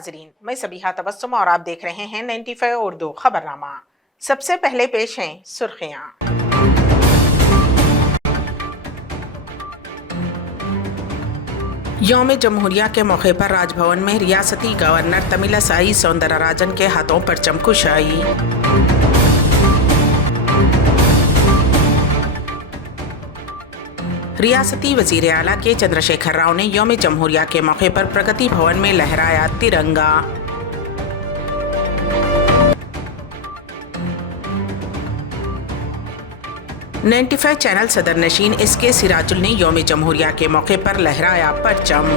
नाजरीन, मैं सबीहा तबस्सुम और आप देख रहे हैं 95 उर्दू खबरनामा। सबसे पहले पेश हैं सुर्खियां। यौम जमहूरिया के मौके पर राजभवन में रियासती गवर्नर तमिलिसाई सौंदरराजन के हाथों परचम कुशाई। रियासती वजीर आला के चंद्रशेखर राव ने यौम जमहूरिया के मौके पर प्रगति भवन में लहराया तिरंगा। NNT चैनल सदर नशीन SK सिराजुल ने यौम जमहूरिया के मौके पर लहराया परचम।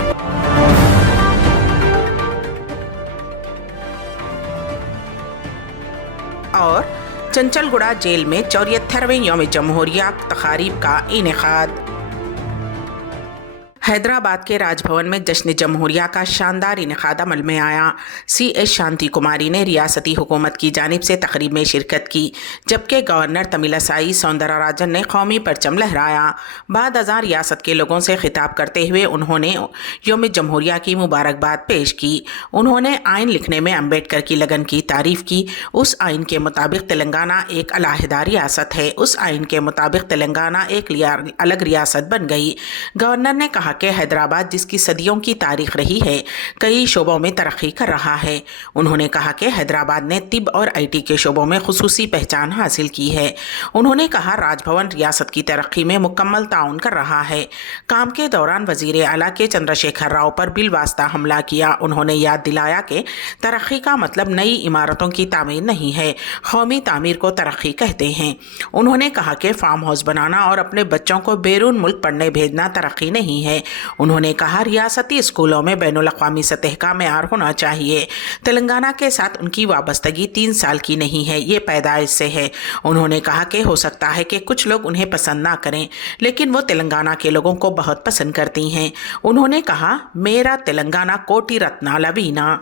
और चंचलगुड़ा जेल में 74वें यौम जमहूरिया तकारीब का इनेकाद। हैदराबाद के राजभवन में जश्न जमहूरिया का शानदार इनेकाद अमल में आया। CS शांति कुमारी ने रियासती हुकूमत की जानिब से तकरीब में शिरकत की, जबकि गवर्नर तमिलिसाई सौंदरराजन ने कौमी परचम लहराया। बाद अज़ां रियासत के लोगों से खिताब करते हुए उन्होंने यौम जमहूरिया की मुबारकबाद पेश की। उन्होंने आइन लिखने में अम्बेडकर की लगन की तारीफ की। उस आइन के मुताबिक तेलंगाना एक अलहदा रियासत है। उस आइन के मुताबिक तेलंगाना एक अलग रियासत बन गई। गवर्नर ने कहा कि हैदराबाद जिसकी सदियों की तारीख रही है, कई शोबों में तरक्की कर रहा है। उन्होंने कहा कि हैदराबाद ने तिब और IT के शोबों में खुसूसी पहचान हासिल की है। उन्होंने कहा राजभवन रियासत की तरक्की में मुकम्मल ताउन कर रहा है। काम के दौरान वजीर आला के चंद्रशेखर राव पर बिलवास्ता हमला किया। उन्होंने याद दिलाया कि तरक्की का मतलब नई इमारतों की तामीर नहीं है, कौमी तामीर को तरक्की कहते हैं। उन्होंने कहा कि फार्म हाउस बनाना और अपने बच्चों को बैरून मुल्क पढ़ने भेजना तरक्की नहीं है। उन्होंने कहा रियासती स्कूलों में बैनुल-अक़वामी सतह का मेयार होना चाहिए। तेलंगाना के साथ उनकी वाबस्तगी 3 साल की नहीं है, ये पैदाइश से है। उन्होंने कहा कि हो सकता है कि कुछ लोग उन्हें पसंद ना करें, लेकिन वो तेलंगाना के लोगों को बहुत पसंद करती हैं। उन्होंने कहा मेरा तेलंगाना कोटि रत्नाला वीना।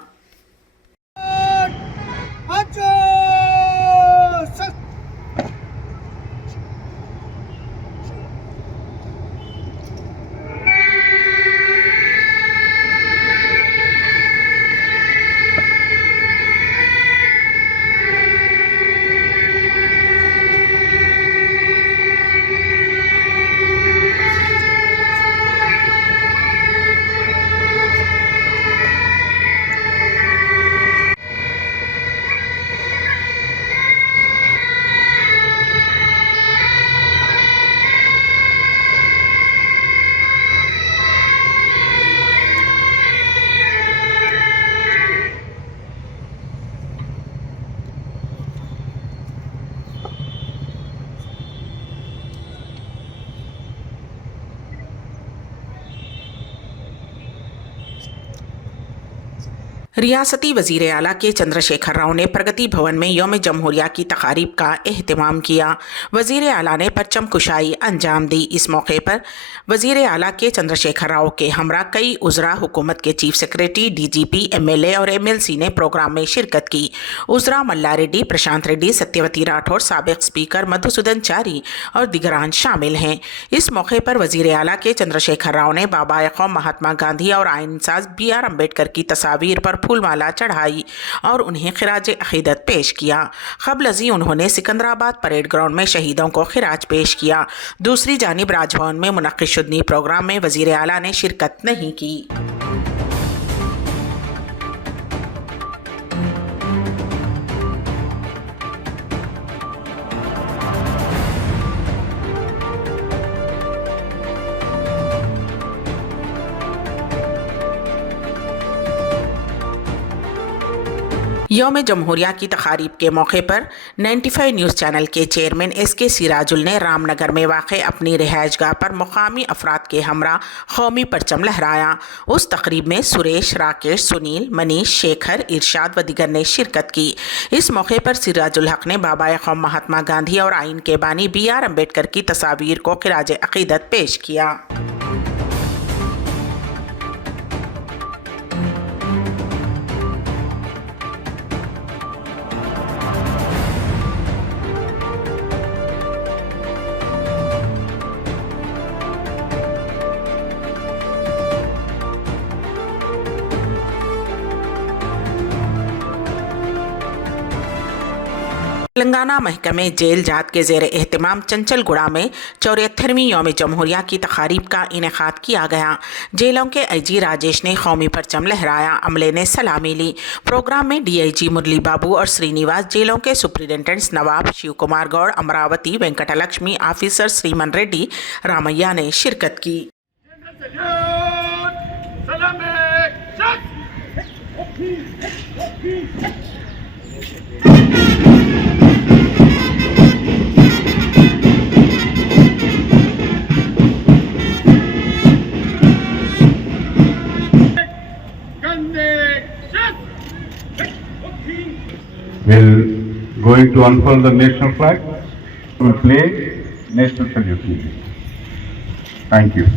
रियासती वजीर आला के चंद्रशेखर राव ने प्रगति भवन में यौम जमहूरिया की तकारीब का एहतमाम किया। वजीर आला ने परचम कुशाई अंजाम दी। इस मौके पर वजीर आला के चंद्रशेखर राव के हमरा कई उज़रा, हुकूमत के चीफ सेक्रेटरी, DGP, MLA और MLC ने प्रोग्राम में शिरकत की। उज़रा मल्ला रेड्डी, प्रशांत रेड्डी, सत्यवती राठौर, साबिक स्पीकर मधुसूदन चारी और दिगरान शामिल हैं। इस मौके पर वजीर आला के चंद्रशेखर राव ने बाबा कौम महात्मा गांधी और आइन साज BR अम्बेडकर की तस्वीर पर फूलमाला चढ़ाई और उन्हें खिराज अकीदत पेश किया। क़ब्ल अज़ी उन्होंने सिकंदराबाद परेड ग्राउंड में शहीदों को खिराज पेश किया। दूसरी जानिब राजभवन में मुनक़्क़िद शुदनी प्रोग्राम में वज़ीर आला ने शिरकत नहीं की। यौम जमहूरिया की तकारीब के मौके पर 95 न्यूज़ चैनल के चेयरमैन SK सिराजुल ने रामनगर में वाक़ अपनी रिहाइशगाह पर मुकामी अफराद के हमरा कौमी परचम लहराया। उस तकरीब में सुरेश, राकेश, सुनील, मनीष, शेखर, इरशाद व दिगर ने शिरकत की। इस मौके पर सिराजुल हक ने बाबा कौम महात्मा गांधी और आइन के बानी BR अम्बेडकर की तस्वीर को खिराज अकीदत पेश किया। तेलंगाना महकमे जेल जात के ज़ेर एहतमाम चंचलगुड़ा में 74वीं यौम जमहूरिया की तकारीब का इनेकाद किया गया। जेलों के आईजी राजेश ने कौमी परचम लहराया, अमले ने सलामी ली। प्रोग्राम में डीआईजी मुरली बाबू और श्रीनिवास, जेलों के सुप्रिंटेंडेंट्स नवाब, शिव कुमार गौड़, अमरावती, वेंकटलक्ष्मी, ऑफिसर श्रीमन रेड्डी, रामैया ने शिरकत की। We'll going to unfurl the national flag. We'll play national salute. Thank you.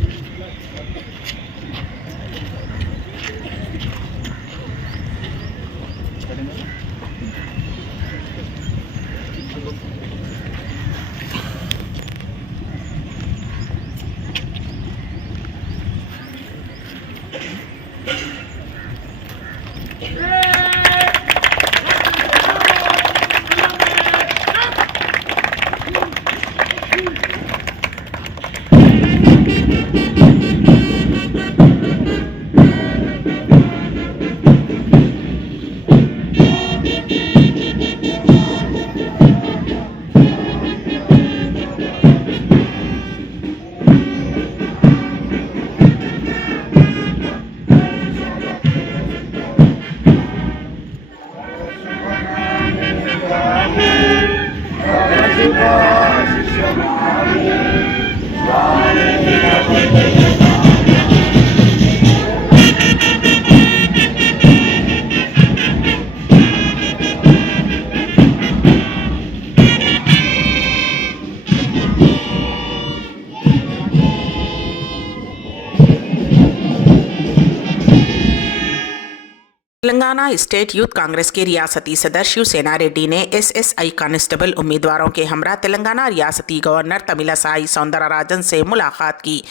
Telangana state youth Congress के रियासती सदर शिवसेना रेड्डी ने एसएसआई कांस्टेबल उम्मीदवारों के हमरा तेलंगाना रियासती गवर्नर तमिलसाई सौंदरराजन से मुलाकात की।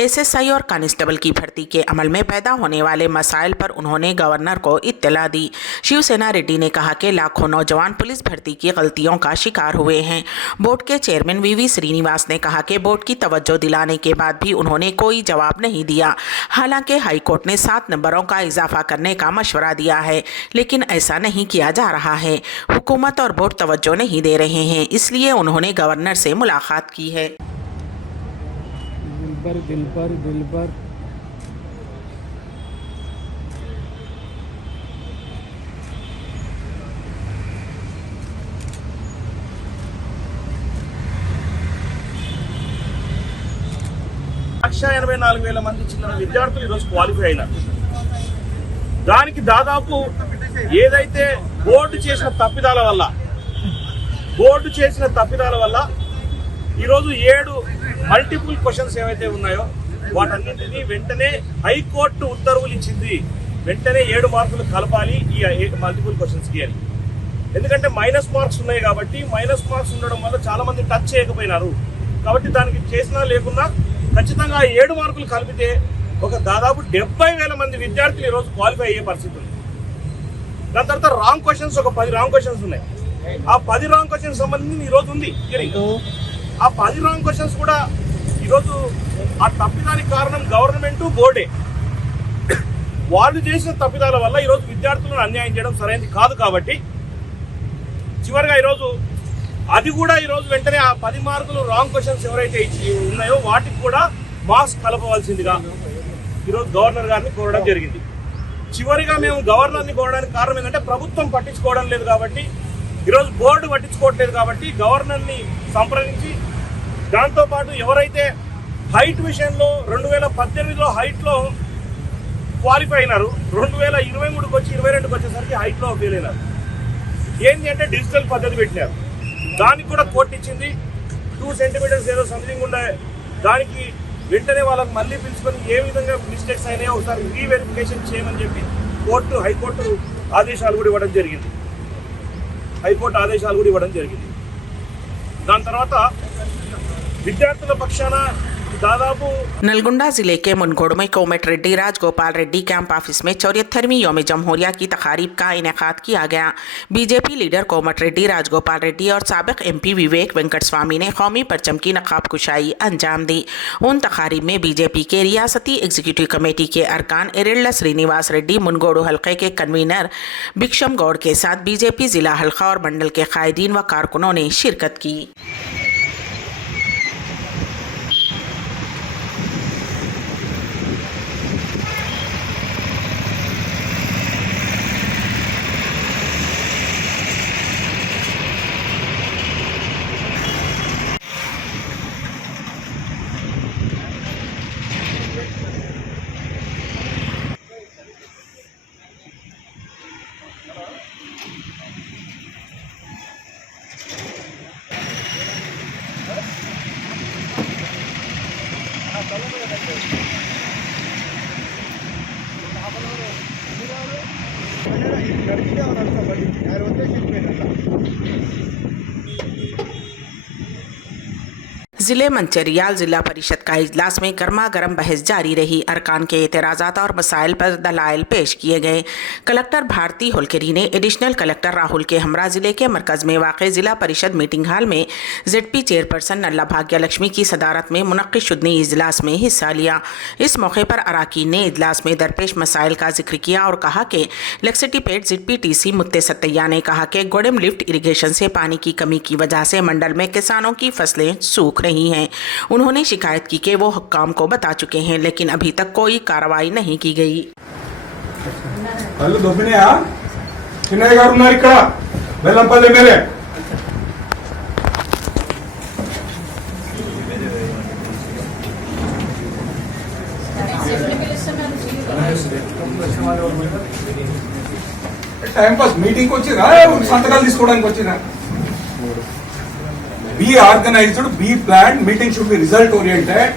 एसएसआई और कांस्टेबल की भर्ती के अमल में पैदा होने वाले मसाइल पर उन्होंने गवर्नर को इत्तला दी। शिवसेना रेड्डी ने कहा कि लाखों नौजवान पुलिस भर्ती की गलतियों का शिकार हुए हैं। बोर्ड के चेयरमैन वीवी श्रीनिवास ने कहा कि बोर्ड की तवज्जो दिलाने के बाद भी उन्होंने कोई जवाब नहीं दिया। हालांकि हाईकोर्ट ने 7 नंबरों का इजाफा करने का मशवरा दिया है, लेकिन ऐसा नहीं किया जा रहा है। हुकूमत और बोर्ड तवज्जो नहीं दे रहे हैं, इसलिए उन्होंने गवर्नर से मुलाकात की है। दिलबर లక్ష 84,000 మంది చిన్న విద్యార్థులు ఈరోజు క్వాలిఫై అయినారు. దానికి దాదాపు ఏదైతే బోర్డు చేసిన తప్పిదాల వల్ల ఈరోజు 7 మల్టిపుల్ క్వశ్చన్స్ ఏవైతే ఉన్నాయో వాటన్నింటినీ వెంటనే హైకోర్టు ఉత్తర్వులు ఇచ్చింది. వెంటనే 7 మార్కులు కలపాలి ఈ మల్టిపుల్ క్వశ్చన్స్కి అని. ఎందుకంటే మైనస్ మార్క్స్ ఉన్నాయి కాబట్టి, మైనస్ మార్క్స్ ఉండడం వల్ల చాలా మంది టచ్ చేయకపోయినారు. కాబట్టి దానికి చేసినా లేకున్నా ఖచ్చితంగా 7 మార్కులు కలిపితే ఒక దాదాపు 70,000 మంది విద్యార్థులు ఈరోజు క్వాలిఫై అయ్యే పరిస్థితి ఉంది. దాని తర్వాత రాంగ్ క్వశ్చన్స్ ఒక 10 రాంగ్ క్వశ్చన్స్ ఉన్నాయి. ఆ 10 రాంగ్ క్వశ్చన్స్ సంబంధించి ఈరోజు ఉంది హియరింగ్. ఆ 10 రాంగ్ క్వశ్చన్స్ కూడా ఈరోజు ఆ తప్పిదానికి కారణం గవర్నమెంట్ బోర్డే. వాళ్ళు చేసిన తప్పిదాల వల్ల ఈరోజు విద్యార్థులను అన్యాయం చేయడం సరైనది కాదు. కాబట్టి చివరిగా ఈరోజు అది కూడా ఈరోజు వెంటనే ఆ 10 మార్కులు రాంగ్ క్వశ్చన్స్ ఎవరైతే ఉన్నాయో వాటికి కూడా మార్క్స్ కలపవలసిందిగా ఈరోజు గవర్నర్ గారిని కోరడం జరిగింది. చివరిగా మేము గవర్నర్ని కోరడానికి కారణం ఏంటంటే ప్రభుత్వం పట్టించుకోవడం లేదు కాబట్టి, ఈరోజు బోర్డు పట్టించుకోవట్లేదు కాబట్టి గవర్నర్ని సంప్రదించి, దాంతోపాటు ఎవరైతే హైట్ విషయంలో 2018లో హైట్లో క్వాలిఫై అయినారు, 2023కి వచ్చి 22కి వచ్చేసరికి హైట్లో ఫెయిల్ అయినారు. ఏంటి అంటే డిజిటల్ పద్ధతి పెట్టినారు. దానికి కూడా కోర్టు ఇచ్చింది. 2 సెంటీమీటర్స్ ఏదో సంథింగ్ ఉండే దానికి వెంటనే వాళ్ళకి మళ్ళీ పిలుచుకొని ఏ విధంగా మిస్టేక్స్ అయినాయో ఒకసారి రీవెరిఫికేషన్ చేయమని చెప్పి హైకోర్టు ఆదేశాలు కూడా ఇవ్వడం జరిగింది. దాని తర్వాత విద్యార్థుల పక్షాన దాదాపు नलगुंडा जिले के मुनगोड़ में कोमट रेड्डी राजगोपाल रेड्डी कैंप ऑफिस में 74वीं यौम जमहूरिया की तकारीब का इनेकाद किया गया। बीजेपी लीडर कोमट रेड्डी राजगोपाल रेड्डी और साबिक MP विवेक वेंकट स्वामी ने कौमी परचम की नकाब कुशाई अंजाम दी। उन तकारीब में बीजेपी के रियासती एग्जीक्यूटिव कमेटी के अरकान एरेल्ला श्रीनिवास रेड्डी, मुनगोड़ हल्के के कन्वीनर भिक्षम गौड़ के साथ बीजेपी जिला हल्का और मंडल के कायदीन व कारकुनों ने शिरकत की। जिले मंचरियाल जिला परिषद का इजलास में गर्मा गर्म बहस जारी रही। अरकान के एतराज़ात और मसाइल पर दलाइल पेश किए गए। कलेक्टर भारती होलकरी ने एडिशनल कलेक्टर राहुल के हमरा जिले के मरकज में वाक़े जिला परिषद मीटिंग हॉल में ZP चेयरपर्सन नल्ला भाग्य लक्ष्मी की सदारत में मुनक्किद शुदनी इजलास में हिस्सा लिया। इस मौके पर अराकीन ने इजलास में दरपेश मसाइल का जिक्र किया और कहा कि लक्सटीपेट ZPTC मुत्ते सत्तैया ने कहा कि गोडम लिफ्ट इरिगेशन से पानी की कमी की वजह से मंडल में किसानों की फसलें सूख रही हैं। उन्होंने शिकायत की कि वो हुक्काम को बता चुके हैं, लेकिन अभी तक कोई कार्रवाई नहीं की गई। టైం పాస్ మీటింగ్ వచ్చిరా సంతకాలు తీసుకోవడానికి వచ్చిరా be organised be plan meeting should be result oriented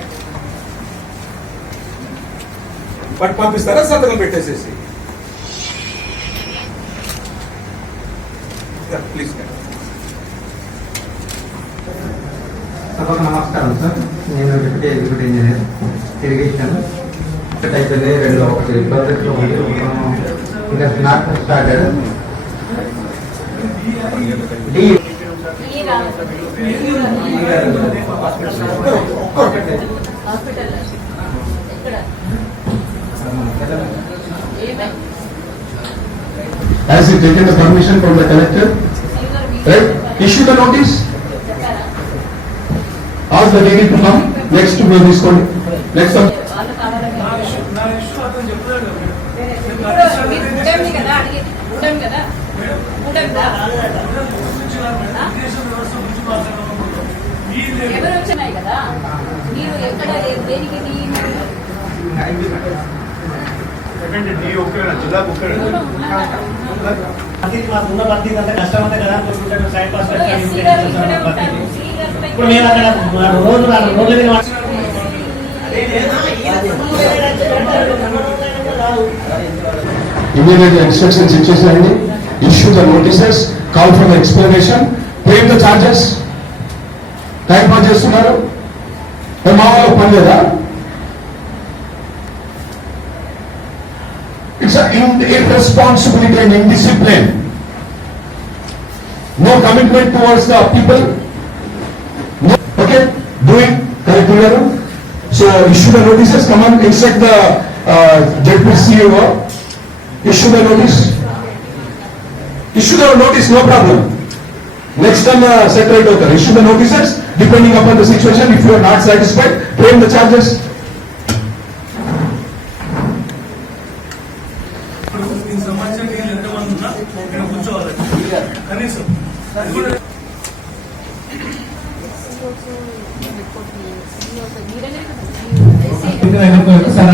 but పంపిస్తారా సంతకం పెట్టేసేసి ప్లీజ్ సభకు నమస్కారం సార్. నేను డిప్యూటీ ఎగ్జిక్యూటివ్ ఇంజనీర్ ఇరిగేషన్. అయిపోయింది 2 ప్రాజెక్టులు ఇంకా not started. Has he taken the permission from the collector? Right? Issue the notice. Ask the lady to come next to me this code. Next one. ఎవరు వచ్చినాయి కదా మీరు ఎక్కడ దేనికి కష్టం కదా ఇప్పుడు నేను అక్కడ రోజు Immediately instructions ichesandi. Issue the notices. Call for the explanation. Pay the charges. Time pass చేస్తున్నారు. మా వాళ్ళకి పని లేదా? It's an irresponsibility and indiscipline. No commitment towards the people. No, okay, doing curricular. So issue the notices. Come on, instruct the deputy CEO. Issue the notice. Issue the notice, no problem. Next time separate over. Issue the notices. Depending upon the situation, if you are not satisfied, claim the charges.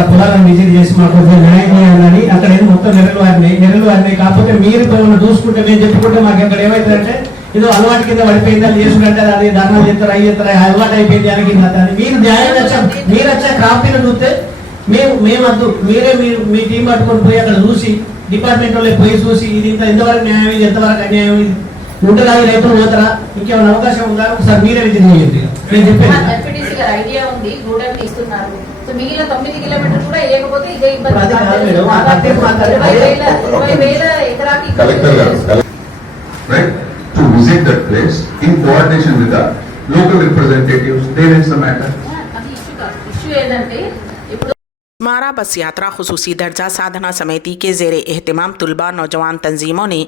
పొలాలను visit చేసి మాకు న్యాయం చేయాలని అక్కడ మొత్తం నెరలు వారినాయి కాకపోతే మీరు చూసుకుంటే మేము చెప్పుకుంటే మాకు అక్కడ ఏమైతుందంటే ఏదో అలవాటు కింద పడిపోయింది అది చేసుకుంటే అది ధర్నాలు చేస్తారు అవి చేస్తారు అలవాటు అయిపోయింది అని మీరు న్యాయం వచ్చా మీరు వచ్చా క్రాఫ్ట్ చూస్తే మేము వద్దు మీరే మీరు మీ టీం పట్టుకొని పోయి అక్కడ చూసి డిపార్ట్మెంట్ వాళ్ళే పోయి చూసి ఇది ఎంతవరకు న్యాయం ఇది ఎంతవరకు అన్యాయం ఇది ఉంటుందా రైతులు పోతారా ఇంకేమైనా అవకాశం ఉందా ఒకసారి మీరే విజిట్ చేయండి నేను చెప్పాను. గారు ఐడియా ఉంది గూడెం ఇస్తున్నారు. సో మిగిలిన 9 కిలోమీటర్లు కూడా వేయకపోతే ఇదే ఇబ్బంది. అది కాదు మేడం, ఆ 20,000 ఎకరాకి Collector garu, right, to visit that place in coordination with the local representatives, they raise the matter. అది ఇష్యూ కాదు. ఇష్యూ ఏంటంటే ఇప్పుడు मारा बस यात्रा खुसूसी दर्जा साधना समिति के ज़ेरे एहतिमाम तुलबा नौजवान तंजीमों ने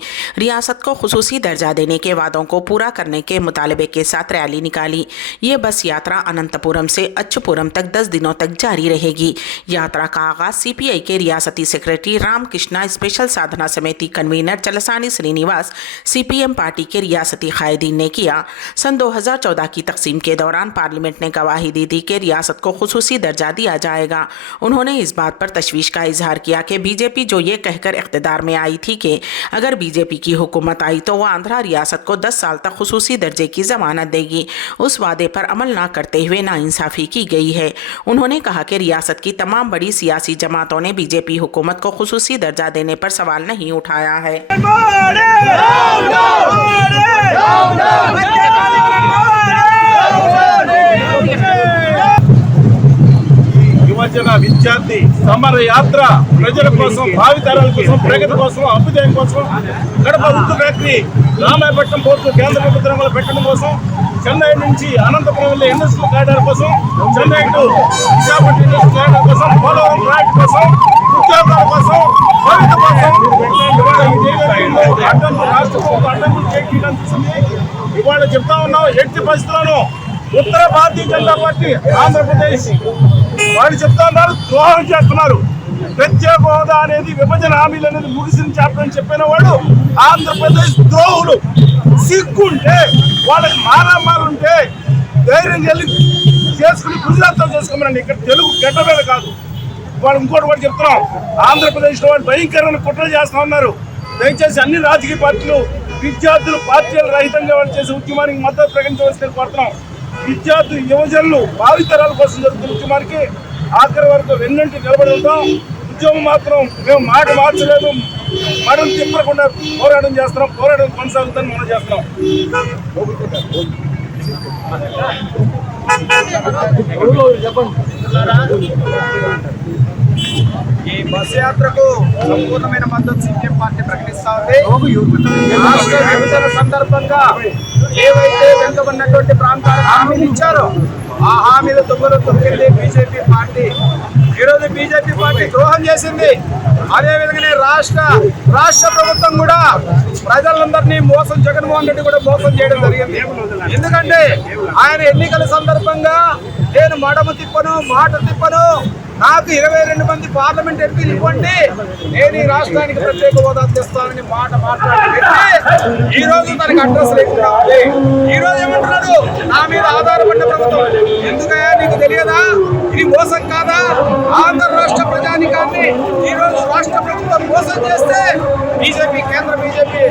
रियासत को खुसूसी दर्जा देने के वादों को पूरा करने के मुतालबे के साथ रैली निकाली। ये बस यात्रा अनंतपुरम से अच्चुपुरम तक 10 दिनों तक जारी रहेगी। यात्रा का आगाज सीपीआई के रियासती सेक्रेटरी रामकृष्णा, स्पेशल साधना समिति कन्वीनर चलसानी श्रीनिवास, सीपीएम पार्टी के रियासती कायदीन ने किया। सन 2014 की तकसीम के दौरान पार्लियामेंट ने गवाही दी थी कि रियासत को खुसूसी दर्जा दिया जाएगा। उन्होंने इस बात पर तशवीश का इजहार किया कि बीजेपी जो ये कहकर इख्तिदार में आई थी कि अगर बीजेपी की हुकूमत आई तो वह आंध्रा रियासत को 10 साल तक खुसूसी दर्जे की जमानत देगी, उस वादे पर अमल न करते हुए नाइंसाफ़ी की गई है। उन्होंने कहा कि रियासत की तमाम बड़ी सियासी जमातों ने बीजेपी हुकूमत को खुसूसी दर्जा देने पर सवाल नहीं उठाया है। యువజన విద్యార్థి సమర యాత్ర ప్రజల కోసం, భావితరాల కోసం, ప్రగతి కోసం, అభ్యుదయం కోసం, కడప ఉక్కు ఫ్యాక్టరీ, రామాయపట్నం పోర్టు కేంద్ర ప్రభుత్వం పెట్టడం కోసం, చెన్నై నుంచి అనంతపురం వెళ్ళే ఇండస్ట్రియల్ కారిడార్ కోసం, Chennai to Visakhapatnam industrial corridor కోసం, పోలవరం ప్రాజెక్టు కోసం, ఉద్యోగాల కోసం, భవిత కోసం రాష్ట్ర ప్రభుత్వం అడ్డంకులు చేయడం చూసింది. ఇవాళ చెప్తా ఉన్నాం, ఎట్టి పరిస్థితుల్లోనూ ఉత్తర భారతీయ జనతా పార్టీ ఆంధ్రప్రదేశ్ వాళ్ళు చెప్తా ఉన్నారు, ద్రోహం చేస్తున్నారు. ప్రత్యేక హోదా అనేది, విభజన హామీలు అనేది ముగిసిన చెప్పని చెప్పిన వాళ్ళు ఆంధ్రప్రదేశ్ ద్రోహులు. సిగ్గుంటే వాళ్ళకి మారామారుంటే ధైర్యం వెళ్ళి చేసుకుని గుజరాత్తో చేసుకోమనండి. ఇక్కడ తెలుగు గడ్డ మీద కాదు. వాళ్ళు ఇంకోటి కూడా చెప్తున్నాం, ఆంధ్రప్రదేశ్లో వాళ్ళు భయంకరమైన కుట్రలు చేస్తూ ఉన్నారు. దయచేసి అన్ని రాజకీయ పార్టీలు విద్యార్థులు పార్టీల రహితంగా వాళ్ళు చేసే ఉద్యమానికి మద్దతు ప్రకటించవలసిందని కోరుతున్నాం. విద్యార్థులు, యువజనులు, భావితరాల కోసం జరుగుతున్న ఉద్యమానికి ఆఖరి వరకు వెన్నంటి నిలబడి ఉంటాం. ఉద్యమం మాత్రం మేము మాట మార్చలేదు, మడం తిప్పకుండా పోరాటం చేస్తున్నాం. పోరాటం కొనసాగుతుందని మనం చేస్తున్నాం. ఈ బస్ యాత్రకు సంపూర్ణమైన మద్దతు సిపిఎం పార్టీ ప్రకటిస్తా ఉంది. రాష్ట్ర విభజన సందర్భంగా ఏవైతే వెనుకబడినటువంటి ప్రాంతాలకు హామీలు ఇచ్చారో ఆ హామీలు తొక్కింది బీజేపీ పార్టీ. ఈరోజు బీజేపీ పార్టీ ద్రోహం చేసింది. అదేవిధంగానే రాష్ట్ర ప్రభుత్వం కూడా ప్రజలందరినీ జగన్మోహన్ రెడ్డి కూడా మోసం చేయడం జరిగింది. ఎందుకంటే ఆయన ఎన్నికల సందర్భంగా నేను మడమ తిప్పను, మాట తిప్పను, నాకు 22 మంది పార్లమెంట్ ఎంపీలు ఇవ్వండి, నేను ఈ రాష్ట్రానికి ప్రత్యేక హోదా తెస్తానని మాట్లాడే వ్యక్తి ఈ రోజు తనకి అడ్రస్ లేకుండా ఉంది. ఈ రోజు ఏమంటున్నాడు, నా మీద ఆధారపడిన ప్రభుత్వం. ఎందుకయ్యా నీకు తెలియదా? ఇది మోసం కాదా? ఆంధ్ర రాష్ట్ర ప్రజానికాన్ని ఈ రోజు రాష్ట్ర ప్రభుత్వం మోసం చేస్తే కేంద్ర బీజేపీ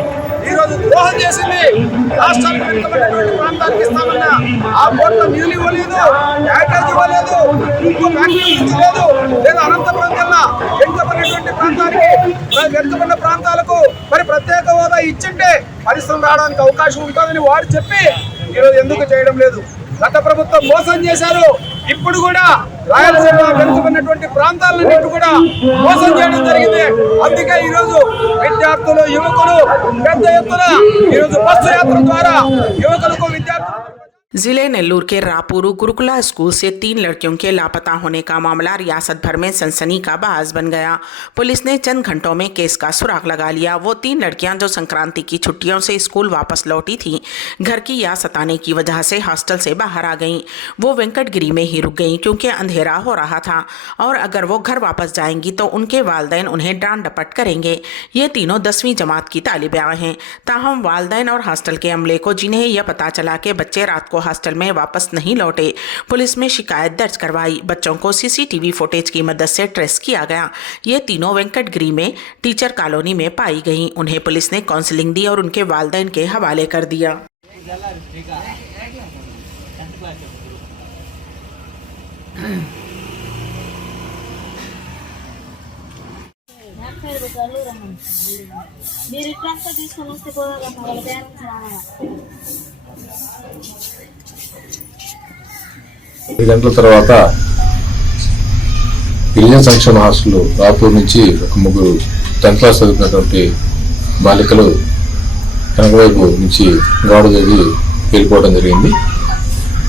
ఈ రోజు ద్రోహం చేసింది. రాష్ట్రానికి వెనుకబడినటువంటి ప్రాంతానికి ఇస్తామన్న ఆ కోట్ల నిధులు ఇవ్వలేదు, ప్యాకేజ్ ఇవ్వలేదు, ఇంకో ఫ్యాక్టరీ లేదు, లేదా అనంతపురం జిల్లా వెనుకబడినటువంటి వెనుకబడిన ప్రాంతాలకు మరి ప్రత్యేక హోదా ఇచ్చింటే పరిశ్రమ రావడానికి అవకాశం ఉంటుందని వారు చెప్పి ఈరోజు ఎందుకు చేయడం లేదు? గత ప్రభుత్వం మోసం చేశారు. ఇప్పుడు కూడా రాయలసీమ వెనుకబడినటువంటి ప్రాంతాలన్నింటి కూడా మోసం చేయడం జరిగింది. అందుకే ఈరోజు విద్యార్థులు, యువకులు పెద్ద ఎత్తున ఈరోజు బస్సు యాత్ర ద్వారా యువకులకు, విద్యార్థులకు जिले नेल्लूर के रापुरू गुरुकुला स्कूल से 3 लड़कियों के लापता होने का मामला रियासत भर में सनसनी का बायस बन गया। पुलिस ने चंद घंटों में केस का सुराग लगा लिया। वो 3 लड़कियां जो संक्रांति की छुट्टियों से स्कूल वापस लौटी थीं, घर की याद सताने की वजह से हॉस्टल से बाहर आ गईं। वो वेंकटगिरी में ही रुक गईं क्योंकि अंधेरा हो रहा था और अगर वो घर वापस जाएंगी तो उनके वालिदैन उन्हें डांट डपट करेंगे। ये तीनों 10वीं जमात की तालिबां हैं। ताहम वालिदैन और हॉस्टल के अमले को, जिन्हें यह पता चला कि बच्चे रात को हॉस्टल में वापस नहीं लौटे, पुलिस में शिकायत दर्ज करवाई। बच्चों को सीसीटीवी फुटेज की मदद से ट्रेस किया गया। ये तीनों वेंकटगिरी में टीचर कॉलोनी में पाई गईं। उन्हें पुलिस ने काउंसलिंग दी और उनके वालिदैन के हवाले कर दिया। మీరు ఇట్లా తీసుకొని వస్తే పోదాం వాళ్ళ పేరెంట్స్ 10 గంటల తర్వాత గిరిజన సంక్షేమ హాస్టల్ రాపూర్ నుంచి ఒక 3 10th క్లాస్ చదువుతున్నటువంటి బాలికలు వెనక వైపు నుంచి గోడ దూకి వెళ్ళిపోవడం జరిగింది.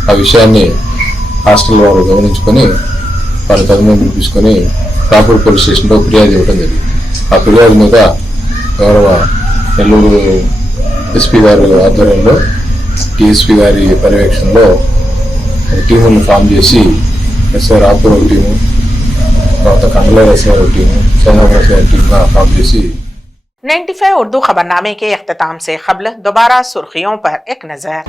ఆ విషయాన్ని హాస్టల్ వారు గమనించుకొని వారి తల్లిదండ్రులు పిలుచుకొని రాపూర్ పోలీస్ స్టేషన్లో ఫిర్యాదు ఇవ్వడం జరిగింది. ఆ ఫిర్యాదు మీద గౌరవ నెల్లూరు ఎస్పీ గారి ఆధ్వర్యంలో టీఎస్పీ గారి పర్యవేక్షణలో టీములను ఫామ్ చేసి ఎస్ఐ రాపూర్ ఒక టీము, తర్వాత కండలేరు ఎస్ఐ ఒక టీము, చంద్రబాబు ఎస్ఐ టీమ్గా ఫామ్ చేసి 95 उर्दू खबरनामे के अख्ताम से कबल दोबारा सुर्खियों पर एक नजर।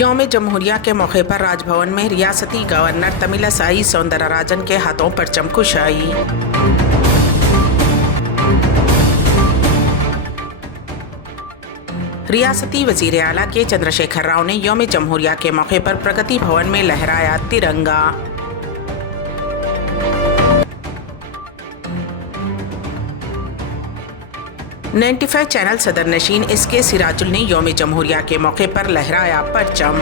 यौम जमहूरिया के मौके पर राजभवन में रियासती गवर्नर तमिलसाई सौंदरराजन के हाथों पर चमकुशाई। रियासती वजीर आला के चंद्रशेखर राव ने यौम जमहूरिया के मौके पर प्रगति भवन में लहराया तिरंगा। नाइन्टी चैनल सदर नशीन SK सिराजुल ने यौम जमहूरिया के मौके पर लहराया परचम।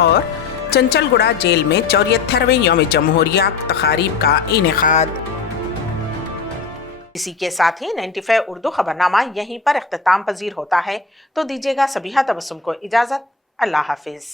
और चंचलगुड़ा जेल में 74वें यौम जमहूरिया तकारीब का इनेकाद। इसी के साथ ही 95 उर्दू खबरनामा यहीं पर इख्तिताम पजीर होता है, तो दीजिएगा सबिहा तबस्सुम को इजाजत। अल्लाह हाफिज।